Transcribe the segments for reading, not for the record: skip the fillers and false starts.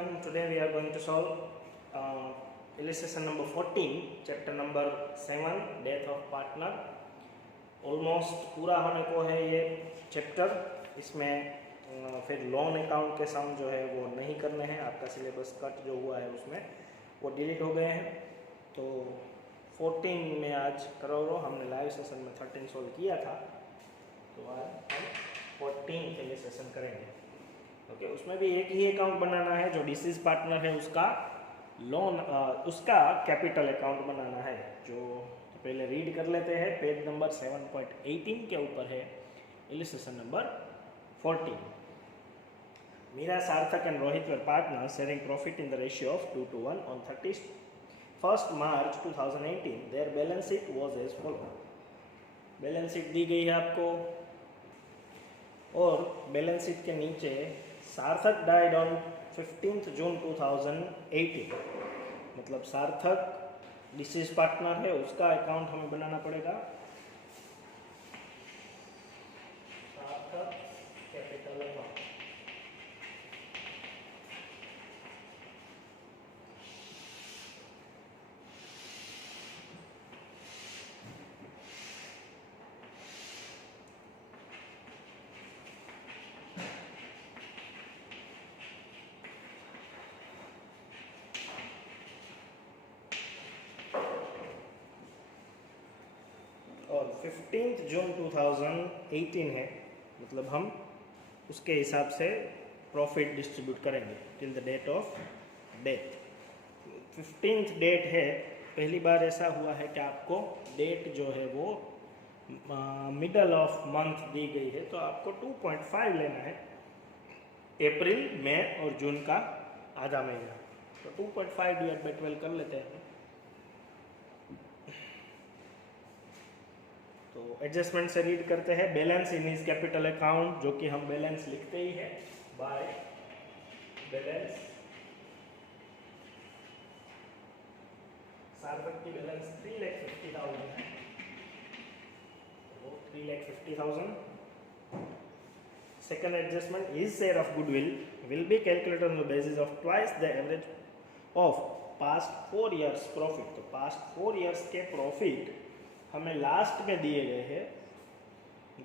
everyone. Today we are going to solve illustration number 14, chapter number 7, death of partner. Almost पूरा होने को है ये चैप्टर. इसमें फिर लोन अकाउंट के सम जो है वो नहीं करने हैं. आपका सिलेबस कट जो हुआ है उसमें वो डिलीट हो गए हैं. तो 14 में आज करो. हमने लाइव सेशन में 13 सोल्व किया था, तो आज हम 14 के लिए सेशन करेंगे. ओके, उसमें भी एक ही अकाउंट बनाना है. जो डिसीज पार्टनर है उसका लोन, उसका कैपिटल अकाउंट बनाना है. जो तो पहले रीड कर लेते हैं. पेज नंबर 7.18 के ऊपर है illustration number 14. Meera, Sarthak and Rohit were partner sharing profit in the ratio of 2:1 on 31st March 2018. Their balance sheet was as follow. Balance sheet दी गई है आपको, और बैलेंस शीट के नीचे सार्थक डाइड ऑन 15th June 2018. मतलब सार्थक डिसीज पार्टनर है, उसका अकाउंट हमें बनाना पड़ेगा. सार्थक कैपिटल अकाउंट. और 15th June 2018 है, मतलब हम उसके हिसाब से प्रॉफिट डिस्ट्रीब्यूट करेंगे till the date of death. 15th date है. पहली बार ऐसा हुआ है कि आपको डेट जो है वो मिडल ऑफ मंथ दी गई है, तो आपको 2.5 लेना है. अप्रैल, मई और जून का आधा महीना. तो 2.5 डिवाइड बाई 12 कर लेते हैं. तो एडजस्टमेंट से रीड करते हैं. Balance in his capital account, जो कि हम बैलेंस लिखते ही है बाय बैलेंस. सार्थक की बैलेंस 3,50,000 है, तो 3,50,000. Second adjustment, his share of goodwill will be calculated on the basis of twice the average of past 4 years profit. तो पास्ट 4 years के प्रॉफिट हमें लास्ट में दिए गए हैं.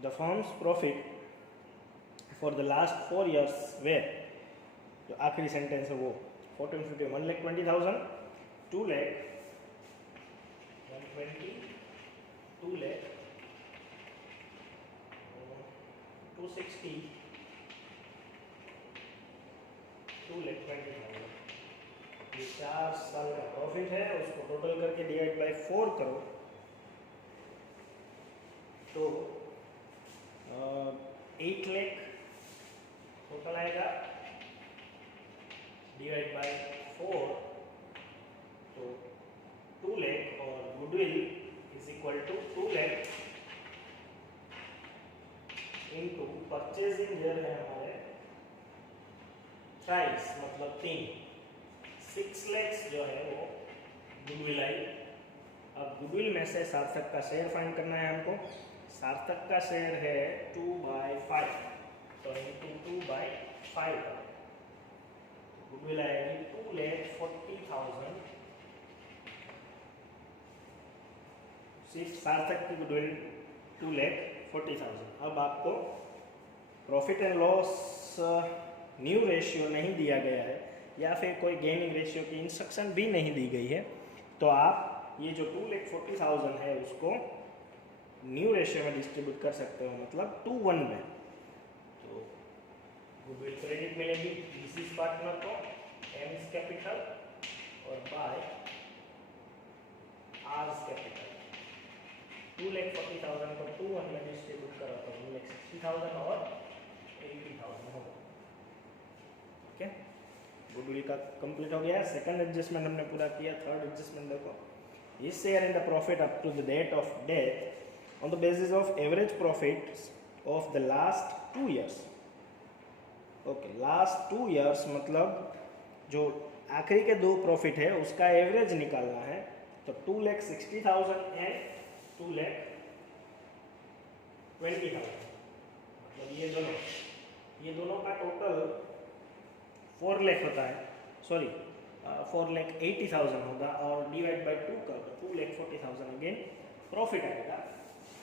The firm's profit for the last 4 years were, जो आखिरी sentence है वो 1450, 1,20,000, 2 lakh 120, 2 lakh 260, 2,20,000. ये 4 साल का प्रॉफिट है. उसको टोटल करके डिवाइड बाय 4 करो, तो 8 लाख टोटल आएगा. डिवाइड बाय 4, तो 2 लाख, और goodwill is equal to 2 lakh into purchasing year है हमारे थ्राइस, मतलब 3, 6 लाख जो है वो गुडविल आई. अब गुडविल में से सार्थक का शेयर फाइंड करना है हमको. सार्थक का शेयर है 2/5, तो इंटू 2/5 गुडविल आएगी 2,40,000. सिर्फ सार्थक की गुडविल 2,40,000. अब आपको profit and loss new ratio नहीं दिया गया है, या फिर कोई गेनिंग रेशियो की इंस्ट्रक्शन भी नहीं दी गई है, तो आप ये जो 2,40,000 है उसको न्यू रेशियो में डिस्ट्रीब्यूट कर सकते हो, मतलब 2:1 में. तो गुडविल क्रेडिट मिलेगी डिसीज पार्टनर को एम्स कैपिटल और बाय आर्स कैपिटल. 2,40,000 को 2:1 में डिस्ट्रीब्यूट करो तो 1,60,000 और 80,000 होगा. ओके, गुडविल का कंप्लीट हो गया. सेकंड एडजस्टमेंट हमने पूरा किया. थर्ड एडजस्टमेंट देखो. His share in the profit up to the date of death on the basis of average profits of the last 2 years. Okay, last 2 years मतलब जो आखिरी के 2 प्रॉफिट है उसका एवरेज निकालना है. तो 2,60,000 एंड 2,20,000, मतलब ये दोनों का टोटल 4 लाख होता है. सॉरी 4,80,000 होगा और डिवाइड बाय 2 कर दो 2,40,000 अगेन प्रॉफिट आएगा।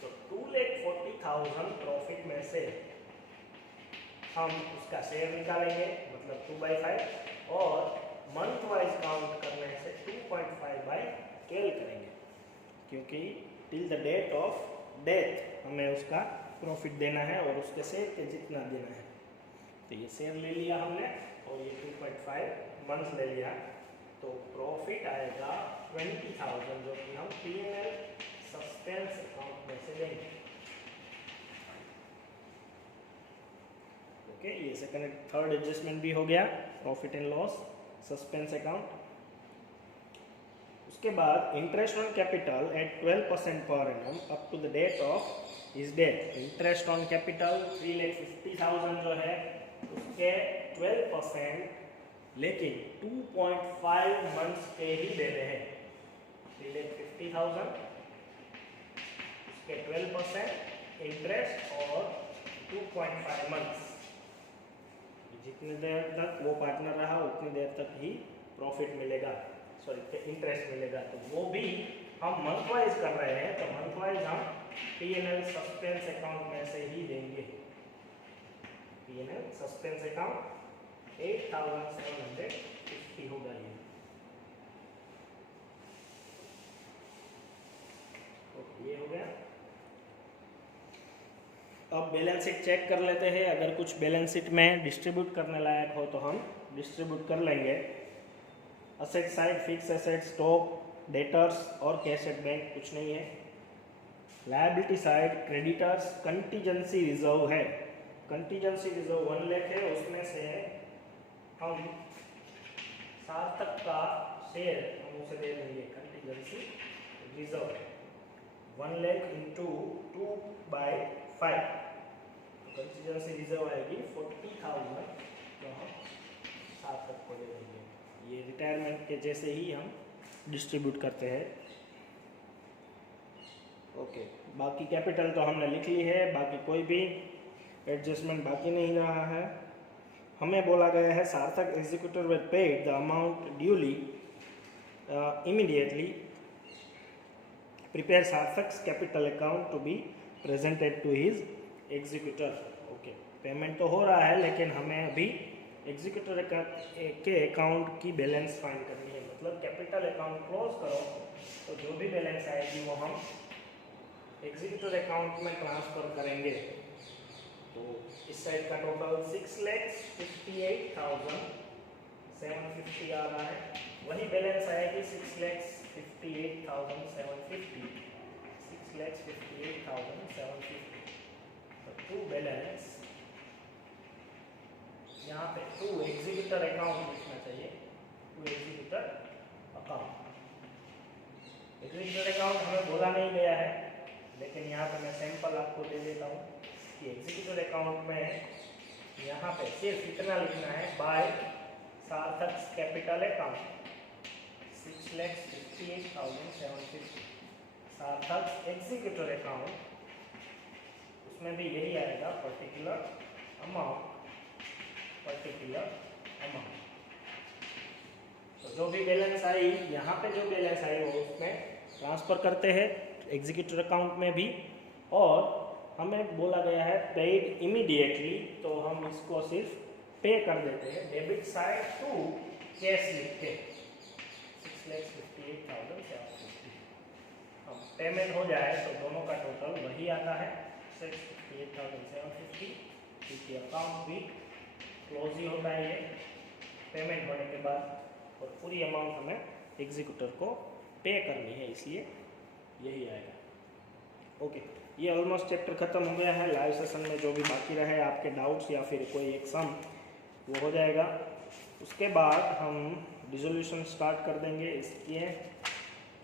तो 2,40,000 प्रॉफिट में से हम उसका शेयर निकालेंगे मतलब 2/5 और मंथ वाइज काउंट करने से 2.5/12 करेंगे क्योंकि till the date of death हमें उसका प्रॉफिट देना है और उसके शेयर के जितना देना है। तो ये शेयर ले लिया हमने और ये 2.5 मंथ ले लिया तो प्रॉफिट आएगा 20,000 जो कि हम P&L सस्पेंस अकाउंट में से देंगे। ओके, ये सेकंड थर्ड एडजस्टमेंट भी हो गया profit and loss suspense account. उसके बाद interest on capital at 12% per annum up to the date of his death. Interest on capital 3,50,000 जो है उसके 12% लेकिन 2.5 मंथ्स के ही दे रहे हैं। 3,50,000 उसके 12% इंटरेस्ट और 2.5 मंथ्स। जितनी देर तक वो पार्टनर रहा उतनी देर तक ही प्रॉफिट मिलेगा, सॉरी इंटरेस्ट मिलेगा। तो वो भी हम मंथ वाइज कर रहे हैं तो मंथ वाइज हम P&L सस्पेंस अकाउंट में से ही देंगे। P&L सस्पेंस अकाउंट 8,750 होगा ये। ओके, ये हो गया। अब बैलेंस शीट चेक कर लेते हैं। अगर कुछ बैलेंस शीट में डिस्ट्रीब्यूट करने लायक हो तो हम डिस्ट्रीब्यूट कर लेंगे। Asset side fix asset stock debtors और कैश एट बैंक कुछ नहीं है। Liability side creditors contingency reserve है। कंटीजेंसी रिजर्व 1 लाख है, उसमें से हम सार्थक का शेयर हम उसे दे देंगे। Contingency reserve 1 lakh into 2/5 contingency reserve आएगी 40,000 जो हम सार्थक को दे देंगे। ये रिटायरमेंट के जैसे ही हम डिस्ट्रीब्यूट करते हैं। ओके, बाकी कैपिटल तो हमने लिख ली है, बाकी कोई भी एडजस्टमेंट बाकी नहीं रहा है। हमें बोला गया है Sarthak executor were paid the amount duly immediately prepare Sarthak's capital account to be presented to his executor. Okay, payment तो हो रहा है लेकिन हमें अभी एग्जीक्यूटर के अकाउंट की बैलेंस फाइंड करनी है। मतलब कैपिटल अकाउंट क्लोज करो तो जो भी बैलेंस आएगी वो हम एग्जीक्यूटर अकाउंट में ट्रांसफर करेंगे। तो इस साइड का टोटल 6,58,750 आ रहा है। वही बैलेंस आएगी 6,58,750। 6,58,750। तो टू बैलेंस यहाँ पे टू एग्जीक्यूटर अकाउंट लिखना चाहिए। To executor account. Executor account हमें बोला नहीं गया है लेकिन यहाँ पे मैं सैंपल आपको दे देता हूँ कि एग्जीक्यूटर अकाउंट में यहाँ पे सिर्फ इतना लिखना है बाय सार्थक कैपिटल अकाउंट 6,58,750। सार्थक एग्जीक्यूटर अकाउंट उसमें भी यही आएगा पर्टिकुलर अमाउंट। तो जो भी बैलेंस आई यहाँ पे जो बैलेंस आई वो उसमें ट्रांसफर करते हैं एग्जीक्यूटर अकाउंट में भी। और हमें बोला गया है पेड इमीडिएटली तो हम इसको सिर्फ पे कर देते हैं। डेबिट साइड टू कैश लिख के 6,58,750 अब पेमेंट हो जाए तो दोनों का टोटल वही आता है 6,58,750 क्योंकि अकाउंट भी क्लोज ही होता है ये पेमेंट होने के बाद और पूरी अमाउंट हमें एग्जीक्यूटर को पे करनी है इसलिए यही आएगा। ओके, ये ऑलमोस्ट चैप्टर ख़त्म हो गया है। लाइव सेशन में जो भी बाकी रहे आपके डाउट्स या फिर कोई एक सम वो हो जाएगा। उसके बाद हम डिसोल्यूशन स्टार्ट कर देंगे। इसके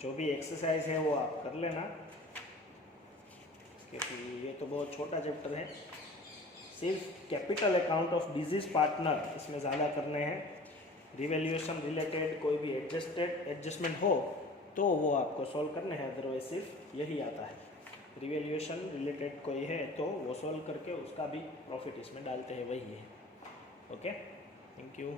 जो भी एक्सरसाइज है वो आप कर लेना क्योंकि ये तो बहुत छोटा चैप्टर है। सिर्फ capital account of disease partner इसमें ज़्यादा करने हैं। रिवैल्यूएशन रिलेटेड कोई भी एडजस्टमेंट हो तो वो आपको सॉल्व करने हैं, अदरवाइज सिर्फ यही आता है। रिवैल्यूएशन रिलेटेड कोई है तो वो सॉल्व करके उसका भी प्रॉफिट इसमें डालते हैं, वही है। Okay, thank you.